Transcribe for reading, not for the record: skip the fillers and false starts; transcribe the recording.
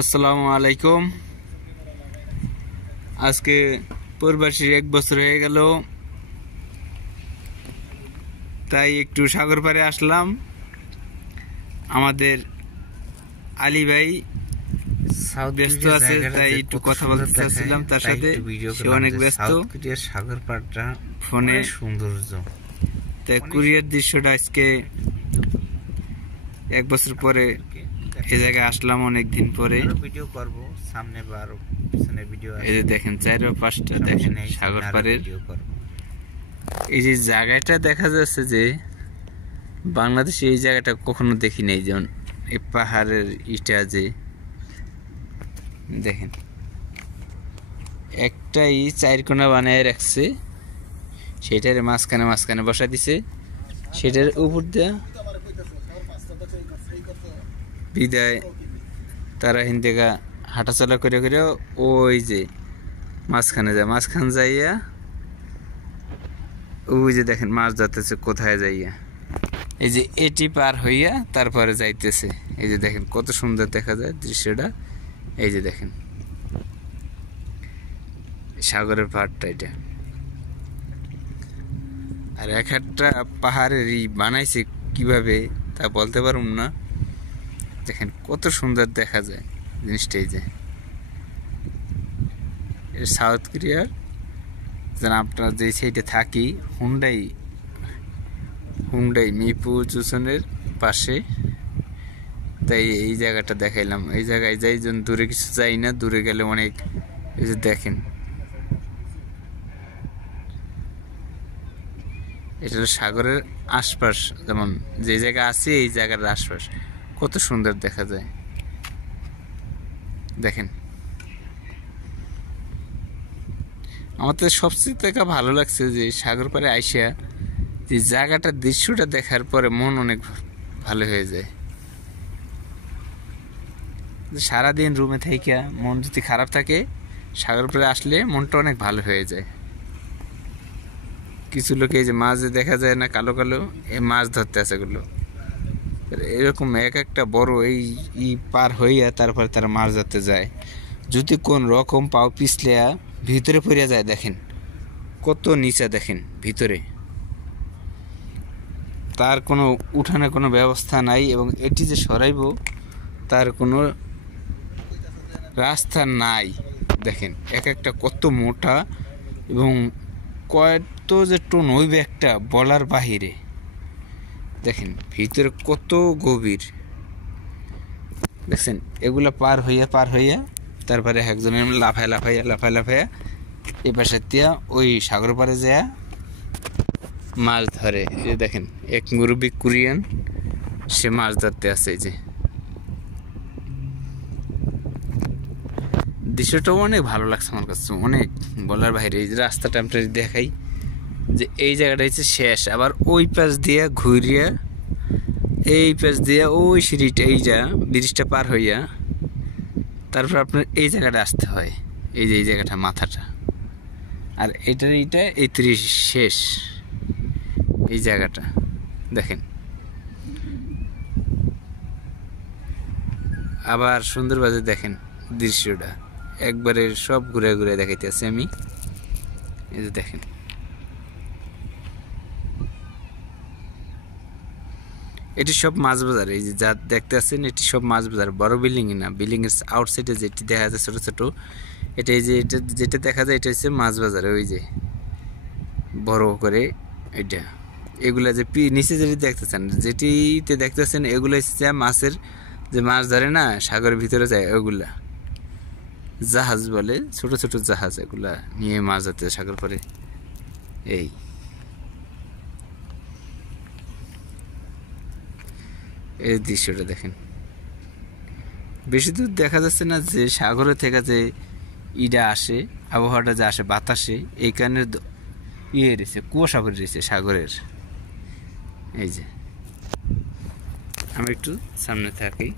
আসসালামু আলাইকুম। আজকে প্রবাসীর 1 বছর হয়ে গেল, তাই একটু সাগর পাড়ে আসলাম। আমাদের আলী ভাই ব্যস্ত আছে, তাই একটু কথা বলতে চাচ্ছিলাম তার সাথে। সে অনেক ব্যস্ত। সাগর পাড়টা ফোনে সৌন্দর্য, তাই কুরিয়ার দৃশ্যটা আজকে 1 বছর পরে এই জায়গায় আসলাম, অনেক দিন পরে। ভিডিও করব সামনে বা আরো পিছনে ভিডিও আছে। এই যে দেখেন 4 ও 5টা দেখেন সাগর পাড়ের এই যে জায়গাটা দেখা যাচ্ছে, যে বাংলাদেশে এই জায়গাটা কখনো দেখি নাই। যেমন এই পাহাড়ের ইটা, যে দেখেন একটাই 4 কোণা বানায় রাখছে, সেটার মাঝখানে বসা দিছে। সেটার উপর দিয়ে বিদায় তারা হিন্দিকা হাঁটাচলা করে করে ওই যে মাঝখানে যাইয়া ওই যে দেখেন মাছ ধরতেছে কোথায় যাইয়া। এই যে এটি পার হইয়া তারপরে যাইতেছে। এই যে দেখেন কত সুন্দর দেখা যায় দৃশ্যটা। এই যে দেখেন সাগরের পাহাড়টা এটা। আর এক একটা পাহাড়ের বানাইছে কিভাবে তা বলতে পারুম না। দেখেন কত সুন্দর দেখা যায় জিনিসটা। এই যে সাউথ কোরিয়ার, যেন আপনার যে সাইডে থাকি, হুন্ডাই মিপুর জুসনের পাশে, তাই এই জায়গাটা দেখাইলাম। এই জায়গায় যাই, যেন দূরে কিছু যাই না, দূরে গেলে অনেক। এই যে দেখেন এটা সাগরের আশপাশ, যেমন যে জায়গা আছে এই জায়গার আশপাশ কত সুন্দর দেখা যায়। দেখেন আমার তো সবচেয়ে দেখা ভালো লাগছে যে সাগর পাড়ে আইসা যে জায়গাটার দৃশ্যটা দেখার পরে মন অনেক ভালো হয়ে যায়। সারাদিন রুমে থেকে মন যদি খারাপ থাকে, সাগর পাড়ে আসলে মনটা অনেক ভালো হয়ে যায়। কিছু লোকে এই যে মাছ দেখা যায় না, কালো কালো, এই মাছ ধরতে আছে এগুলো। এরকম এক একটা বড় এই পার হইয়া তারপরে তারা মাছ ধরতে যায়। যদি কোন রকম পাও পিছলিয়া ভিতরে পড়িয়া যায়, দেখেন কত নিচে, দেখেন ভিতরে তার কোনো উঠানের কোনো ব্যবস্থা নাই, এবং এটি যে সরাইব তার কোনো রাস্তা নাই। দেখেন এক একটা কত মোটা, এবং কত যে টন হইবে একটা বলার বাহিরে। দেখেন ভিতরে কত গভীর। দেখছেন এগুলা পার হইয়া তারপরে একজনের লাফাইয়া এ পাশে দিয়া ওই সাগর পাড়ে যায় মাছ ধরে। এই যে দেখেন এক মুরব্বী কোরিয়ান, সে মাছ ধরতে আছে। এই যে দৃশ্যটাও অনেক ভালো লাগছে আমার কাছে, অনেক বলার বাইরে। এই যে রাস্তাটা আমরা দেখাই, যে এই জায়গাটা হচ্ছে শেষ, আবার ওই পাশ দিয়ে ঘুরিয়া এই পাশ দিয়ে ওই সিঁড়িটা, এই যা ব্রিজটা পার হইয়া তারপর আপনার এই জায়গাটা আসতে হয়। এই যে এই জায়গাটা মাথাটা, আর এইটা এই শেষ এই জায়গাটা। দেখেন আবার সুন্দরভাবে দেখেন দৃশ্যটা, একবারে সব ঘুরে ঘুরে দেখাইতেছি আমি। এই যে দেখেন এটি সব মাছ বাজার। এই যে যা দেখতে আছেন এটি সব মাছ বাজার, বড় বিল্ডিং না, বিল্ডিং এর আউটসাইডে যেটি দেখা যায় ছোট ছোট, এটা এই যে যেটা দেখা যায় এটা হচ্ছে মাছ বাজার। ওই যে বড় করে এটা, এগুলা যে নিচে যেটি দেখতেছেন, যেটিতে দেখতেছেন এগুলো হচ্ছে মাছের, যে মাছ ধরে না সাগরের ভিতরে যায়, ওগুলা জাহাজ বলে, ছোট ছোট জাহাজ, এগুলা নিয়ে মাছ ধরতে সাগর পরে। এই দৃশ্যটা দেখেন, বেশি দূর দেখা যাচ্ছে না, যে সাগরের থেকে যে ইটা আসে, আবহাওয়াটা যে আসে বাতাসে, এই কারণে রয়েছে কুয়াশা করে রয়েছে সাগরের। এই যে আমি একটু সামনে থাকি।